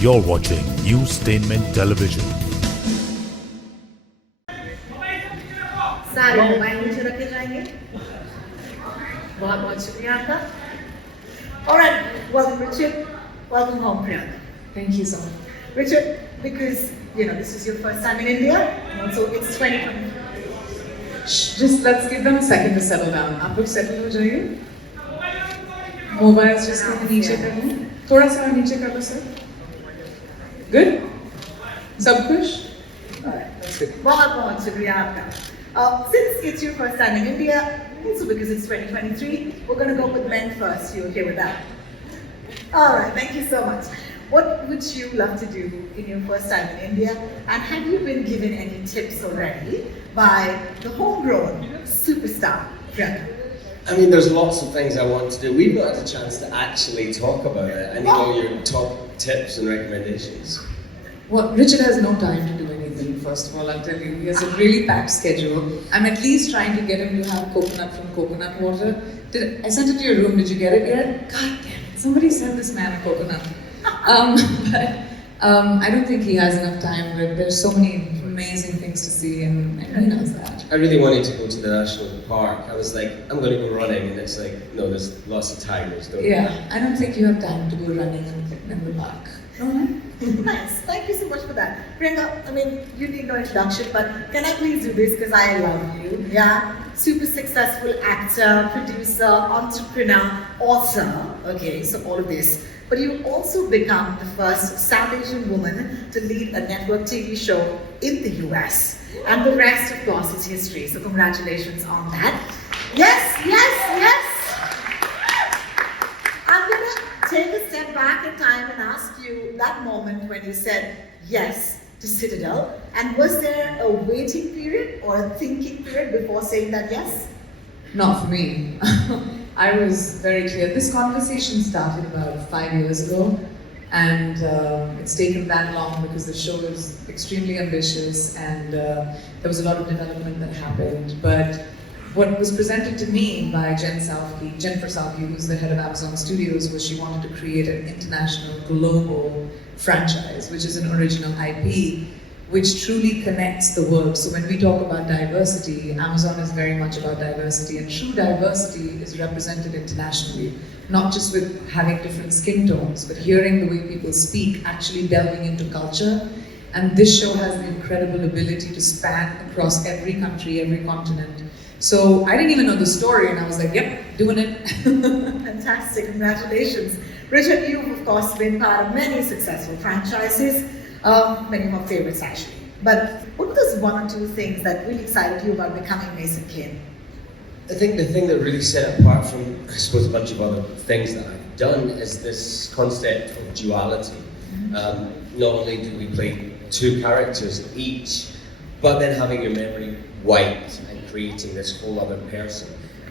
You're watching Newstainment Television. सारे mobile नीचे रखे जाएंगे। बहुत बहुत शुक्रिया आपका। All right, welcome Richard. Welcome home, Priyanka. Thank you so much. Richard, because this is your first time in India, so it's 2020. Just let's give them a second to settle down. आप लोग settle हो जाइए. Mobiles just कहीं नीचे कर लो. थोड़ा सा नीचे कर लो sir. Good? सब खुश? That's good. बहुत बहुत शुक्रिया आपका. Since it's your first time in India, also because it's 2023, we're going to go with men first. You okay with that? All right, thank you so much. What would you love to do in your first time in India? And have you been given any tips already by the homegrown superstar, Priyanka? I mean, there's lots of things I want to do. We've not had a chance to actually talk about it. I need all your top tips and recommendations. Well, Richard has no time to do anything, first of all, I'll tell you. He has a really packed schedule. I'm at least trying to get him to have coconut from coconut water. I sent it to your room, did you get it yet? God damn it, somebody sent this man a coconut. I don't think he has enough time, but there's so many amazing things to see and he knows that. I really wanted to go to the national park. I was like, I'm going to go running, and it's like, no, there's lots of tigers, don't Yeah, I don't think you have time to go running in the park. Nice. Thank you so much for that. Priyanka, I mean, you need no introduction, but can I please do this because I love you? Yeah? Super successful actor, producer, entrepreneur, author. Okay, so all of this. But you've also become the first South Asian woman to lead a network TV show in the US. And the rest, of course, is history. So congratulations on that. Yes, yes, yes. I'm going to take a step back in time and ask you that moment when you said yes to Citadel. And was there a waiting period or a thinking period before saying that yes? Not for me. I was very clear. This conversation started about 5 years ago, and it's taken that long because the show is extremely ambitious and there was a lot of development that happened. But what was presented to me by Jennifer Salke, who's the head of Amazon Studios, was she wanted to create an international, global franchise, which is an original IP, which truly connects the world. So when we talk about diversity, Amazon is very much about diversity, and true diversity is represented internationally, not just with having different skin tones, but hearing the way people speak, actually delving into culture. And this show has the incredible ability to span across every country, every continent. So I didn't even know the story, and I was like, yep, doing it. Fantastic, congratulations. Richard, you've of course been part of many successful franchises, many of my favorites actually. But what were those one or two things that really excited you about becoming Mason King? I think the thing that really set it apart from, I suppose, a bunch of other things that I've done is this concept of duality. Not only do we play two characters each, but then having your memory wiped and creating this whole other person.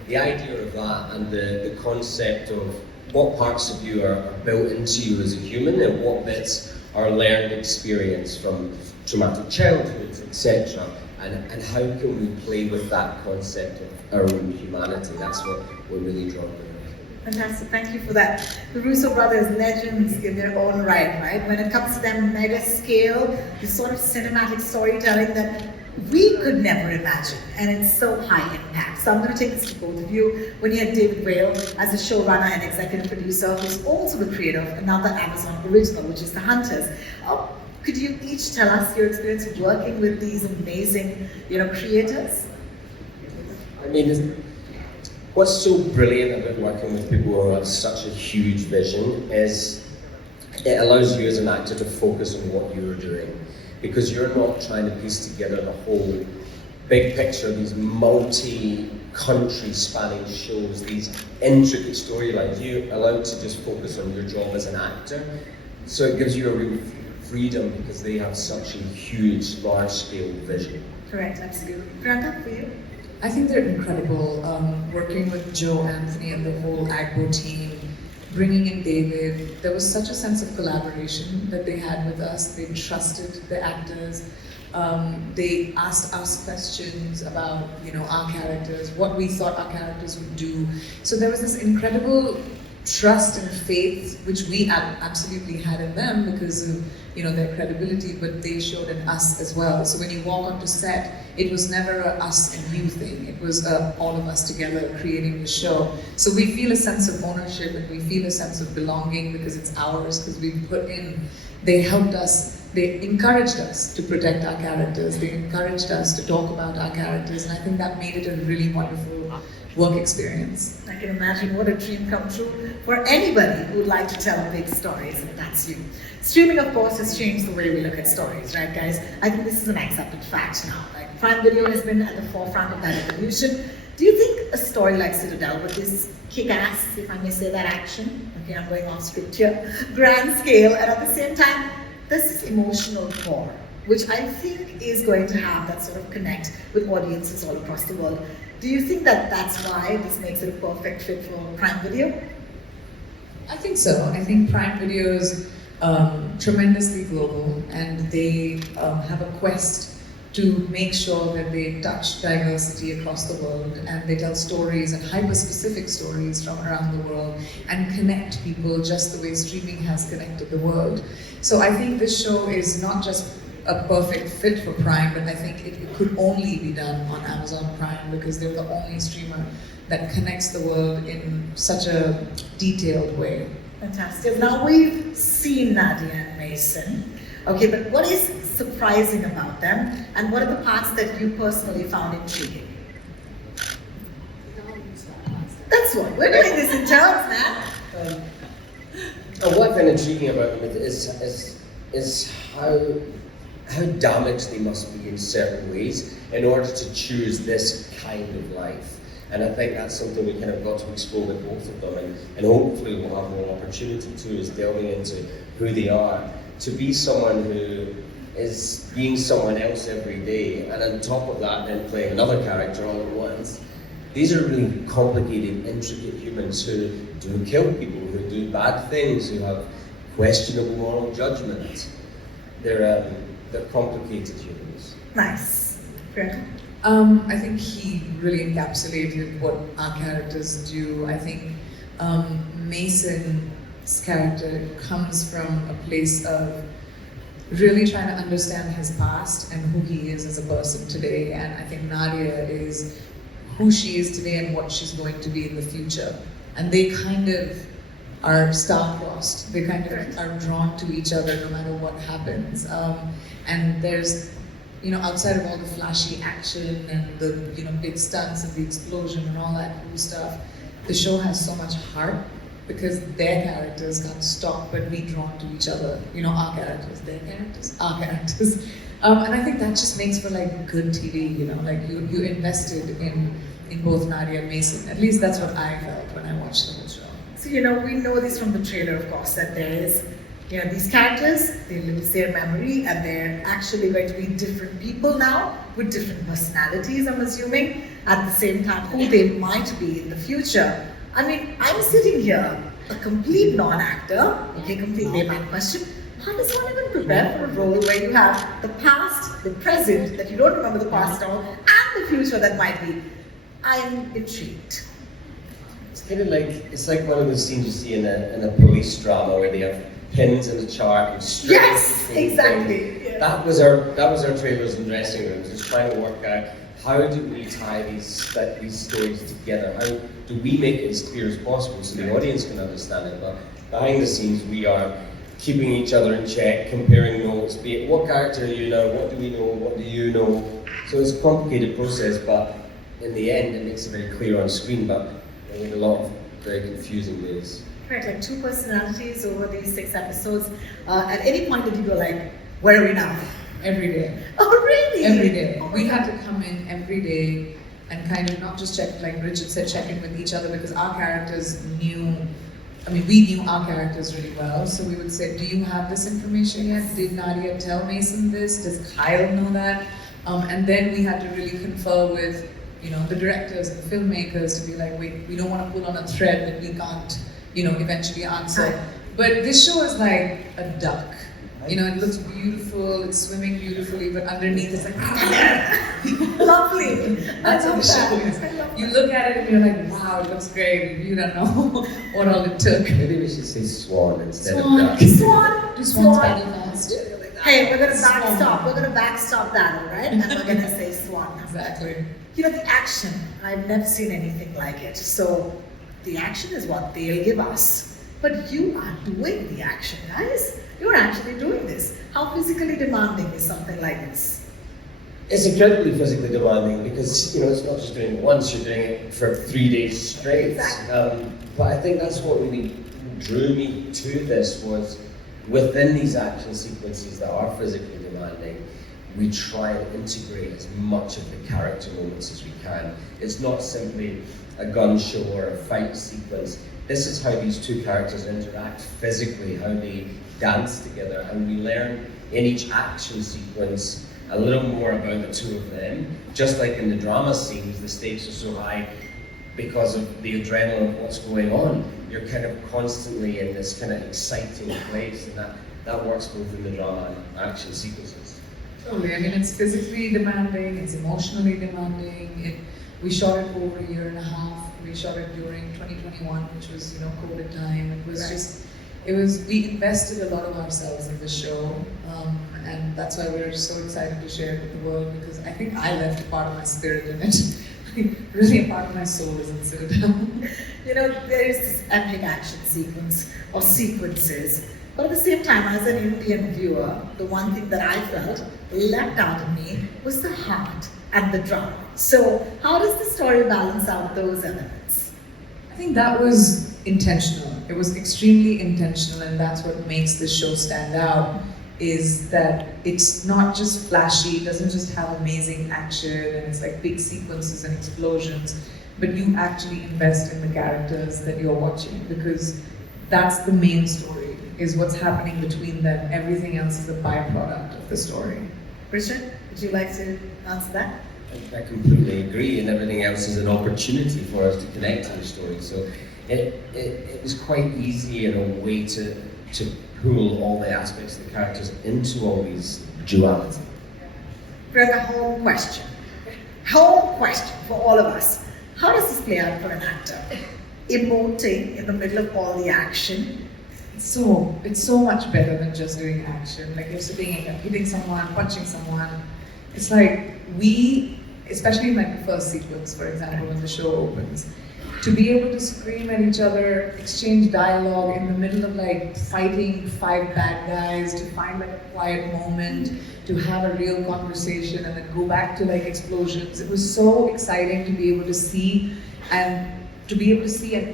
The idea of that and the concept of what parts of you are built into you as a human and what bits are learned experience from traumatic childhoods, etc. And how can we play with that concept of our own humanity? That's what we're really drawn to. Fantastic, thank you for that. The Russo brothers, legends in their own right? When it comes to their mega scale, the sort of cinematic storytelling that we could never imagine, and it's so high impact. So I'm going to take this to both of you. When you had David Whale as a showrunner and executive producer, who's also the creator of another Amazon original, which is The Hunters. Could you each tell us your experience of working with these amazing, creators? I mean, what's so brilliant about working with people who have such a huge vision is it allows you as an actor to focus on what you're doing, because you're not trying to piece together the whole big picture, these multi-country spanning shows, these intricate storylines. You're allowed to just focus on your job as an actor. So it gives you a real freedom because they have such a huge, large-scale vision. Correct, absolutely. Priyanka, for you? I think they're incredible. Working with Joe, Anthony, and the whole Agbo team, bringing in David, there was such a sense of collaboration that they had with us. They trusted the actors. They asked us questions about, our characters, what we thought our characters would do. So there was this incredible trust and faith, which we absolutely had in them because of their credibility, but they showed in us as well. So when you walk onto set, it was never a us and you thing. It was all of us together creating the show. So we feel a sense of ownership and we feel a sense of belonging because it's ours, because we put in. They helped us. They encouraged us to protect our characters. They encouraged us to talk about our characters, and I think that made it a really wonderful work experience. I can imagine what a dream come true for anybody who would like to tell big stories, and that's you. Streaming, of course, has changed the way we look at stories, right, guys? I think this is an accepted fact now. Like, Prime Video has been at the forefront of that evolution. Do you think a story like Citadel, with this kick-ass, if I may say that, action, okay, I'm going off script here, grand scale, and at the same time, this is emotional core, which I think is going to have that sort of connect with audiences all across the world. Do you think that that's why this makes it a perfect fit for Prime Video? I think so. I think Prime Video is tremendously global, and they have a quest to make sure that they touch diversity across the world, and they tell stories and hyper-specific stories from around the world and connect people just the way streaming has connected the world. So I think this show is not just a perfect fit for Prime, but I think it could only be done on Amazon Prime because they're the only streamer that connects the world in such a detailed way. Fantastic. Now we've seen Nadia and Mason, okay, but what is surprising about them, and what are the parts that you personally found intriguing? That's what we're doing this in terms, man. What I find intriguing about them is how damaged they must be in certain ways in order to choose this kind of life. And I think that's something we kind of got to explore with both of them, and hopefully we'll have more opportunity to, is delving into who they are. To be someone who is being someone else every day, and on top of that then playing another character all at once. These are really complicated, intricate humans who do kill people, who do bad things, who have questionable moral judgment. They're complicated humans. Nice. Priyanka? I think he really encapsulated what our characters do. I think Mason's character comes from a place of really trying to understand his past and who he is as a person today. And I think Nadia is who she is today and what she's going to be in the future. And they kind of are star-crossed. They kind of are drawn to each other no matter what happens. And there's, outside of all the flashy action and the, big stunts and the explosion and all that cool stuff, the show has so much heart because their characters can't stop but be drawn to each other. Our characters, their characters, our characters. And I think that just makes for good TV, you invested in both Nadia and Mason. At least that's what I felt when I watched the whole show. So, we know this from the trailer, of course, that there is, these characters, they lose their memory and they're actually going to be different people now with different personalities, I'm assuming, at the same time, who they might be in the future. I mean, I'm sitting here, a complete non-actor, okay, complete layman question. How does one even prepare for a role where you have the past, the present, that you don't remember the past at all, and the future that might be? I'm intrigued. It's kind of it's like one of those scenes you see in a police drama where they have pins in the chart and strips. Yes, exactly. Yeah. That was our trailers and dressing rooms, just trying to work out how do we tie these stories together? How do we make it as clear as possible so the audience can understand it? But behind the scenes, we are keeping each other in check, comparing notes, be it what character you know, what do we know, what do you know? So it's a complicated process, but in the end, it makes it very clear on screen, but in a lot of very confusing ways. Correct, 2 personalities over these 6 episodes. At any point did you go where are we now? Every day. Oh, really? Every day. Oh, we had to come in every day and kind of not just check, like Richard said, check in with each other because our characters we knew our characters really well. So we would say, do you have this information yet? Did Nadia tell Mason this? Does Kyle know that? And then we had to really confer with, the directors and the filmmakers to be like, wait, we don't want to pull on a thread that we can't, eventually answer. But this show is like a duck. You know, it looks beautiful, it's swimming beautifully, but underneath it's like Lovely. that's what the show is. You look at it and you're like, wow, it looks great. You don't know what all it took. Maybe we should say swan instead Swan. of duck. Swan. Do swans paddle fast? Hey, we're gonna backstop. We're gonna backstop that, all right? And we're gonna say swan. Exactly. You know, the action, I've never seen anything like it. So the action is what they'll give us. But you are doing the action, guys. You're actually doing this. How physically demanding is something like this? It's incredibly physically demanding because, you know, it's not just doing it once, you're doing it for 3 days straight. Exactly. But I think that's what really drew me to this was within these action sequences that are physically demanding, we try and integrate as much of the character moments as we can. It's not simply a gun show or a fight sequence. This is how these two characters interact physically, how they dance together, and we learn in each action sequence a little more about the two of them. Just like in the drama scenes, the stakes are so high because of the adrenaline of what's going on. You're kind of constantly in this kind of exciting place, and that works both in the drama and action sequences. Totally. I mean, it's physically demanding, it's emotionally demanding. We shot it over a year and a half. We shot it during 2021, which was, you know, COVID time. It was we invested a lot of ourselves in the show, and that's why we're so excited to share it with the world, because I think I left a part of my spirit in it. Really, a part of my soul is in Citadel. You know, there is this epic action sequence or sequences, but at the same time, as an Indian viewer, the one thing that I felt left out of me was the heart and the drama. So, how does the story balance out those elements? I think that was intentional. It was extremely intentional, and that's what makes this show stand out, is that it's not just flashy, it doesn't just have amazing action and it's like big sequences and explosions, but you actually invest in the characters that you're watching, because that's the main story, is what's happening between them. Everything else is a byproduct of the story. Richard, would you like to answer that? I completely agree, and everything else is an opportunity for us to connect to the story. So it was quite easy in a way to pull all the aspects of the characters into all these duality. Priyanka, home question. Home question for all of us. How does this play out for an actor? Emoting in the middle of all the action. It's so much better than just doing action. Like you're sitting and hitting someone, punching someone. It's like especially in like the first sequence, for example, when the show opens, to be able to scream at each other, exchange dialogue in the middle of like fighting 5 bad guys, to find like a quiet moment, to have a real conversation and then go back to like explosions. It was so exciting to be able to see and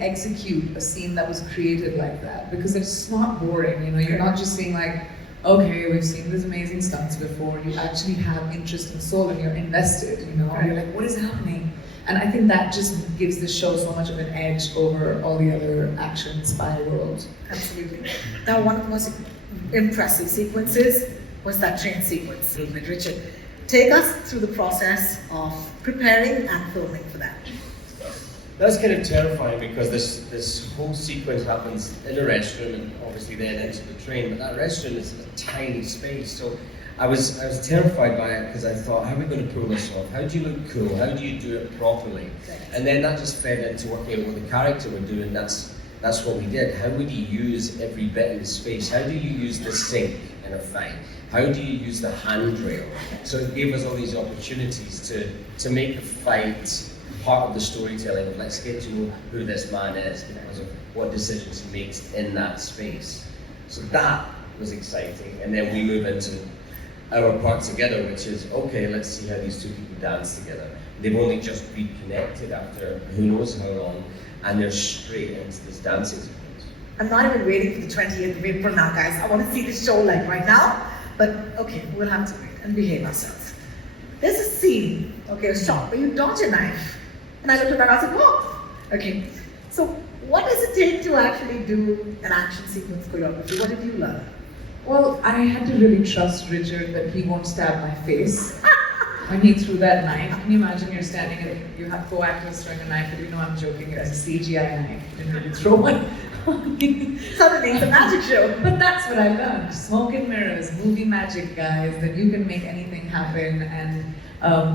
execute a scene that was created like that, because it's not boring, you know, you're not just seeing like, okay, we've seen these amazing stunts before. You actually have interest and soul and you're invested, you know, you're like, what is happening? And I think that just gives the show so much of an edge over all the other action spy worlds. Absolutely. Now, one of the most impressive sequences was that train sequence with Richard. Take us through the process of preparing and filming for that. That's kind of terrifying because this whole sequence happens in a restroom and obviously then into the train, but that restroom is a tiny space. So I was terrified by it because I thought, how are we going to pull this off? How do you look cool? How do you do it properly? And then that just fed into working out what the character would do, and that's what we did. How would you use every bit in the space? How do you use the sink in a fight? How do you use the handrail? So it gave us all these opportunities to make the fight part of the storytelling. Let's get to know who this man is because of what decisions he makes in that space. So that was exciting. And then we move into our part together, which is, okay, let's see how these two people dance together. They've only just reconnected after who knows how long, and they're straight into this dancing sequence. I'm not even waiting for the 20th of April now, guys. I want to see this show like right now. But okay, we'll have to wait and behave ourselves. There's a scene, a shot where you dodge a knife. And I looked at that and I said, whoa! Okay, so what does it take to actually do an action sequence choreography? What did you learn? Well, I had to really trust Richard that he won't stab my face when he threw that knife. Can you imagine you're standing and you have co-actors throwing a knife, but you know I'm joking, it's a CGI knife. He didn't really throw one. Suddenly it's a magic show. But that's what I learned. Smoke and mirrors, movie magic, guys, that you can make anything happen, and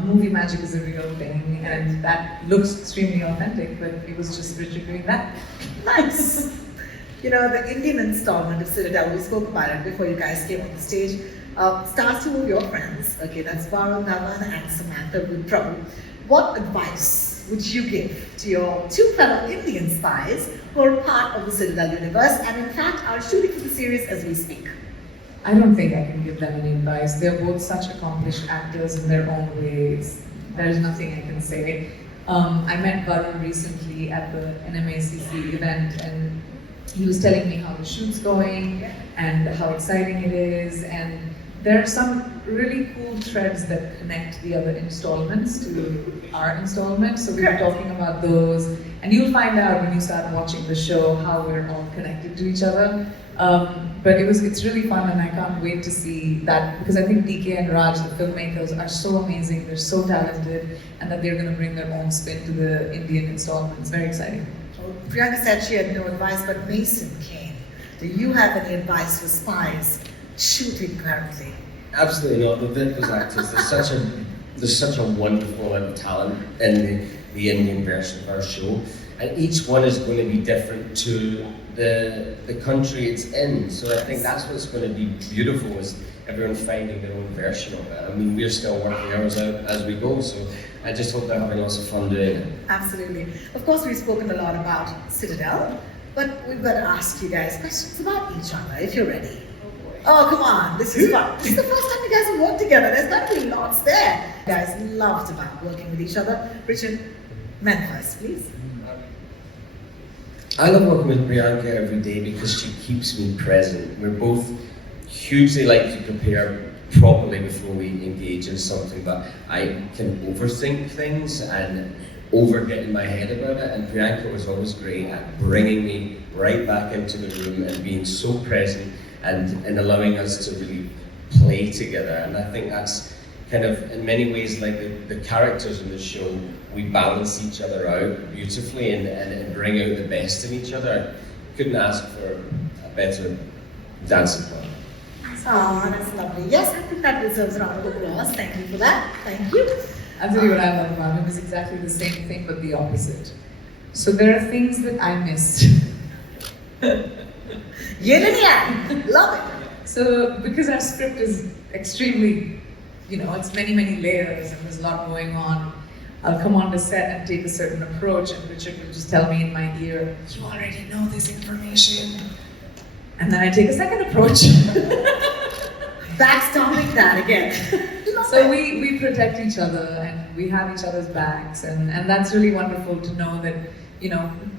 movie magic is a real thing, and that looks extremely authentic, but it was just Richard doing that. Nice. You know, the Indian installment of Citadel, we spoke about it before you guys came on the stage, stars two of your friends, okay, that's Varun Dhawan and Samantha Woodrow. What advice would you give to your two fellow Indian spies who are part of the Citadel universe and in fact are shooting for the series as we speak? I don't think I can give them any advice. They're both such accomplished actors in their own ways. There's nothing I can say. I met Varun recently at the NMACC event, and he was telling me how the shoot's going and how exciting it is, and there are some really cool threads that connect the other installments to our installment, so we were talking about those, and you'll find out when you start watching the show how we're all connected to each other. But it's really fun, and I can't wait to see that, because I think DK and Raj, the filmmakers, are so amazing, they're so talented, and that they're going to bring their own spin to the Indian installment. It's very exciting. Well, Priyanka said she had no advice, but Mason Kane, do you have any advice for spies shooting currently? Absolutely not. Those actors, there's such a wonderful amount of talent in the Indian version of our show, and each one is going to be different to the country it's in. So I think that's what's going to be beautiful, is everyone finding their own version of it. I mean, we're still working ours out as we go, so I just hope they're having lots of fun doing it. Absolutely. Of course, we've spoken a lot about Citadel, but we've got to ask you guys questions about each other, if you're ready. Oh, come on, this is fun. This is the first time you guys have worked together. There's got to be lots there. You guys loved about working with each other. Richard, men first, please. I love working with Priyanka every day because she keeps me present. We're both hugely like to prepare properly before we engage in something, but I can overthink things and get in my head about it, and Priyanka was always great at bringing me right back into the room and being so present and allowing us to really play together. And I think that's kind of, in many ways, like the characters in the show, we balance each other out beautifully and bring out the best in each other. Couldn't ask for a better dancing partner. Oh, that's lovely. Yes, I think that deserves a round of applause. Thank you for that. Thank you. I'll tell you what I love about him is exactly the same thing, but the opposite. So there are things that I missed. Yin and yang. Love it. So because our script is extremely, it's many, many layers and there's a lot going on, I'll come on the set and take a certain approach, and Richard will just tell me in my ear, "You already know this information." And then I take a second approach. Backstopping that again. So we protect each other and we have each other's backs, and that's really wonderful to know that,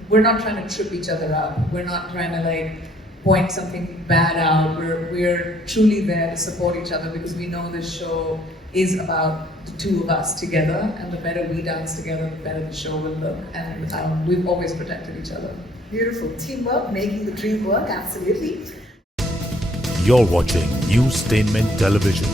we're not trying to trip each other up. We're not trying to point something bad out. We're truly there to support each other, because we know this show is about the two of us together, and the better we dance together, the better the show will look. And we've always protected each other. Beautiful. Teamwork, making the dream work, absolutely. You're watching Newstainment Television.